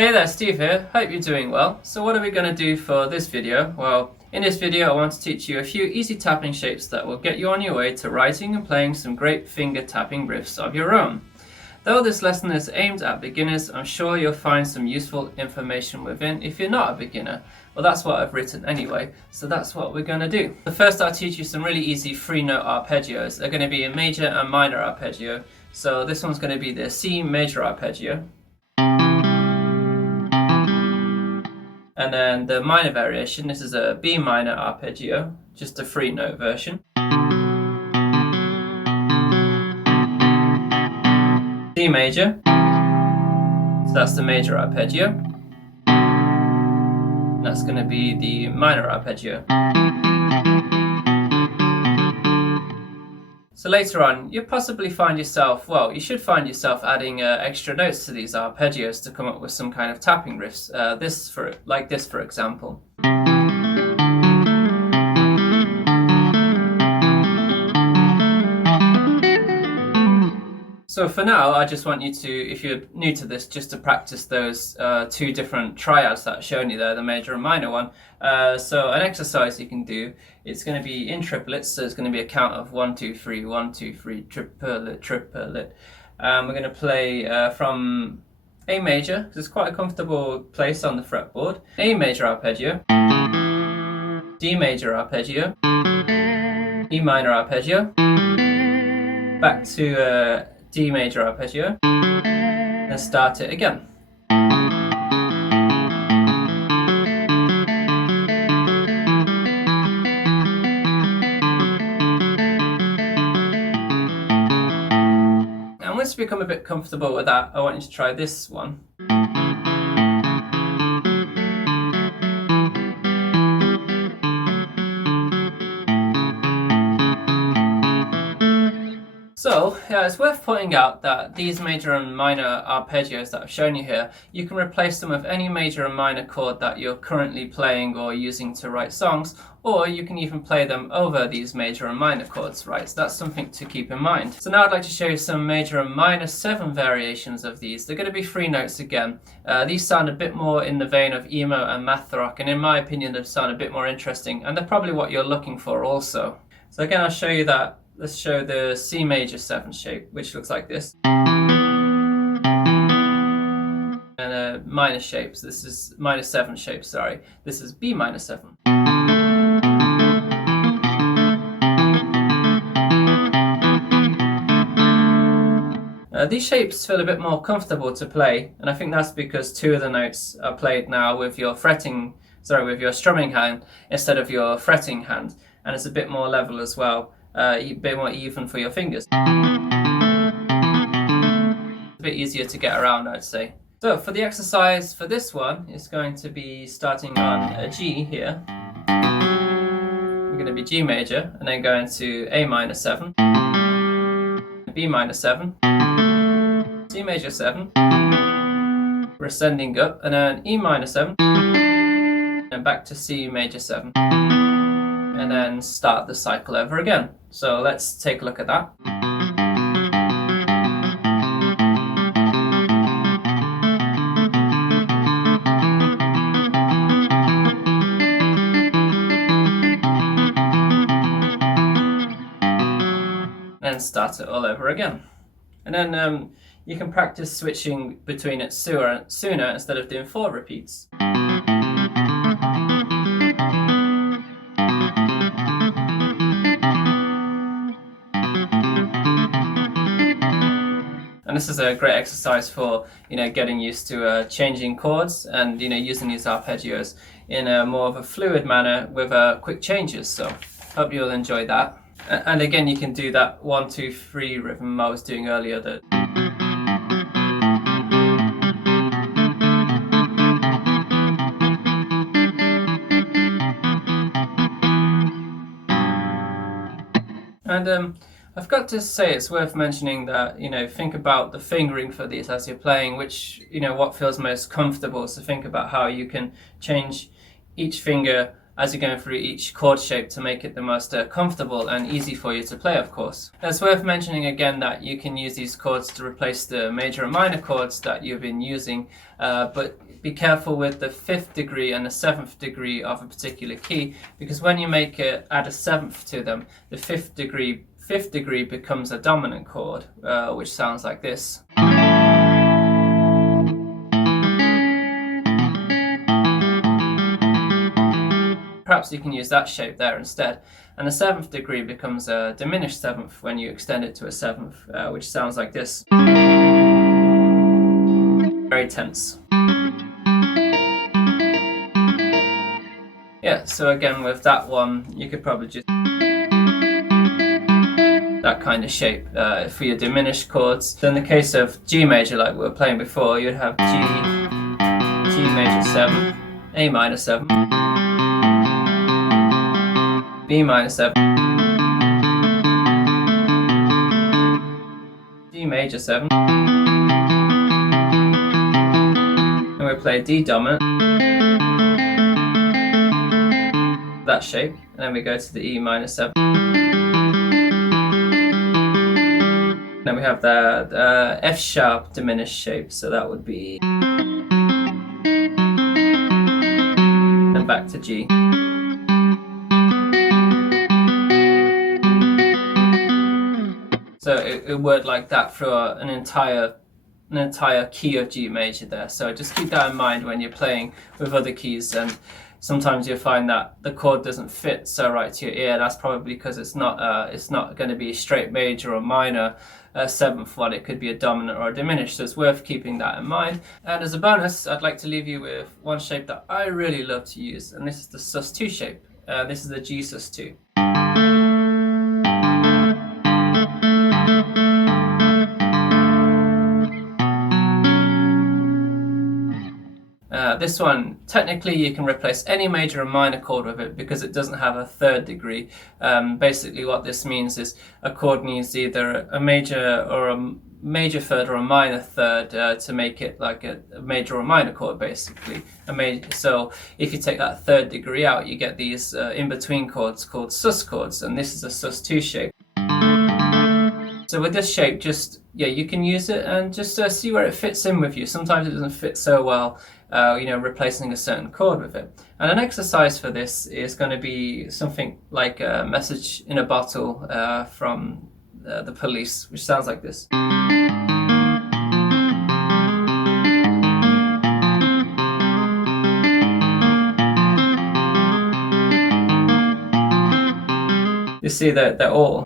Hey there, Steve here. Hope you're doing well. So what are we going to do for this video? Well, in this video I want to teach you a few easy tapping shapes that will get you on your way to writing and playing some great finger tapping riffs of your own. Though this lesson is aimed at beginners, I'm sure you'll find some useful information within if you're not a beginner. Well, that's what I've written anyway, so that's what we're going to do. So first I'll teach you some really easy 3-note arpeggios. They're going to be a major and minor arpeggio. So this one's going to be the C major arpeggio. And then the minor variation, this is a B minor arpeggio, just a 3-note version. C major, so that's the major arpeggio. And that's going to be the minor arpeggio. So later on, you'll possibly find yourself, well, you should find yourself adding extra notes to these arpeggios to come up with some kind of tapping riffs. Like this, for example. So for now, I just want you to, if you're new to this, just to practice those two different triads that I've shown you there, the major and minor one. So an exercise you can do, it's going to be in triplets, so it's going to be a count of 1, 2, 3, 1, 2, 3, triplet, triplet. We're going to play from A major, because it's quite a comfortable place on the fretboard. A major arpeggio, D major arpeggio, E minor arpeggio, back to D major arpeggio, and start it again. And once you become a bit comfortable with that, I want you to try this one. So, yeah, it's worth pointing out that these major and minor arpeggios that I've shown you here, you can replace them with any major and minor chord that you're currently playing or using to write songs, or you can even play them over these major and minor chords, right? So that's something to keep in mind. So now I'd like to show you some major and minor 7 variations of these. They're going to be 3 notes again. These sound a bit more in the vein of emo and math rock, and in my opinion they sound a bit more interesting, and they're probably what you're looking for also. So again, I'll show you that. Let's show the C major 7 shape, which looks like this. And minor shapes, this is minor 7 shape, sorry. This is B minor 7. These shapes feel a bit more comfortable to play, and I think that's because 2 of the notes are played now with your with your strumming hand instead of your fretting hand, and it's a bit more level as well. A bit more even for your fingers. A bit easier to get around, I'd say. So for the exercise for this one, it's going to be starting on a G here. We're going to be G major, and then going to A minor 7, B minor 7, C major 7, we're ascending up, and then E minor 7, and back to C major 7. And then start the cycle over again. So let's take a look at that. And start it all over again. And then you can practice switching between it sooner instead of doing 4 repeats. And this is a great exercise for, getting used to changing chords and, using these arpeggios in a more of a fluid manner with quick changes. So hope you'll enjoy that. And again, you can do that 1, 2, 3 rhythm I was doing earlier. And I've got to say it's worth mentioning that, think about the fingering for these as you're playing, what feels most comfortable. So think about how you can change each finger as you're going through each chord shape to make it the most comfortable and easy for you to play, of course. It's worth mentioning again that you can use these chords to replace the major and minor chords that you've been using, but be careful with the 5th degree and the 7th degree of a particular key, because when you add a 7th to them, the 5th degree becomes a dominant chord, which sounds like this. Perhaps you can use that shape there instead. And the 7th degree becomes a diminished 7th when you extend it to a 7th, which sounds like this. Very tense. Yeah, so again with that one, you could probably just that kind of shape for your diminished chords. So in the case of G major, like we were playing before, you'd have G major 7, A minor 7, B minor 7, G major 7, and we play D dominant, that shape, and then we go to the E minor 7. Then we have the F sharp diminished shape, so that would be, and back to G. So it would like that through an entire key of G major there. So just keep that in mind when you're playing with other keys, and sometimes you'll find that the chord doesn't fit so right to your ear. That's probably because it's not going to be a straight major or minor 7th one. It could be a dominant or a diminished, so it's worth keeping that in mind. And as a bonus, I'd like to leave you with one shape that I really love to use, and this is the sus2 shape. This is the G sus2. This one, technically you can replace any major and minor chord with it because it doesn't have a 3rd degree. Basically what this means is a chord needs either a major or a major 3rd or a minor 3rd to make it like a major or minor chord, basically. So if you take that 3rd degree out, you get these in-between chords called sus chords, and this is a sus2 shape. So with this shape, you can use it and just see where it fits in with you. Sometimes it doesn't fit so well, replacing a certain chord with it. And an exercise for this is going to be something like a message in a bottle from the Police, which sounds like this. You see that they're all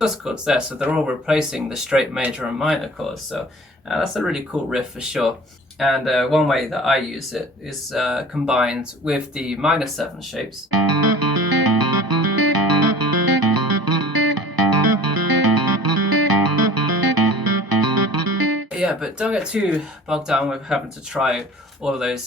sus chords there, so they're all replacing the straight major and minor chords. So that's a really cool riff for sure. And one way that I use it is combined with the minor 7 shapes. Yeah, but don't get too bogged down with having to try all of those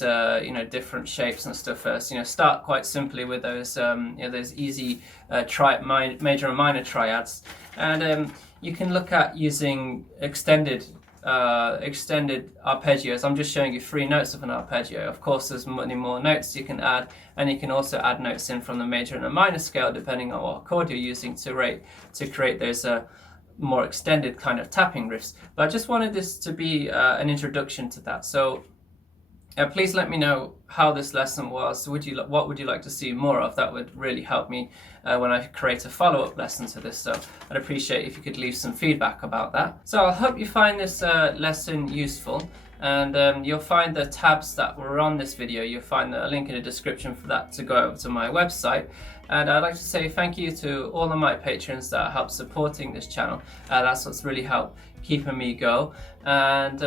different shapes and stuff first. Start quite simply with those those easy major and minor triads, and you can look at using extended arpeggios. I'm just showing you 3 notes of an arpeggio. Of course, there's many more notes you can add, and you can also add notes in from the major and the minor scale depending on what chord you're using to create those more extended kind of tapping riffs. But I just wanted this to be an introduction to that. So please let me know how this lesson was. What would you like to see more of? That would really help me when I create a follow-up lesson to this. So I'd appreciate if you could leave some feedback about that. So I hope you find this lesson useful, and you'll find the tabs that were on this video. You'll find a link in the description for that to go over to my website. And I'd like to say thank you to all of my patrons that help supporting this channel. That's what's really helped keeping me go. And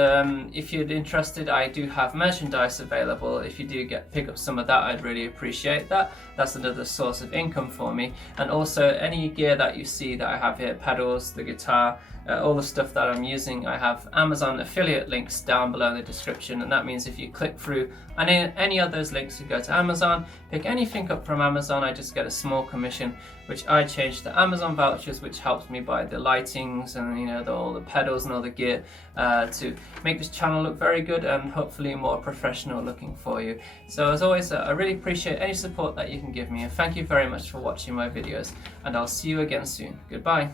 if you're interested, I do have merchandise available. If you do pick up some of that, I'd really appreciate that. That's another source of income for me. And also any gear that you see that I have here, pedals, the guitar, all the stuff that I'm using, I have Amazon affiliate links down below in the description, and that means if you click through any of those links, you go to Amazon, pick anything up from Amazon, I just get a small commission, which I changed to Amazon vouchers, which helped me buy the lightings and all the pedals and all the gear to make this channel look very good and hopefully more professional looking for you. So as always, I really appreciate any support that you can give me, and thank you very much for watching my videos, and I'll see you again soon. Goodbye.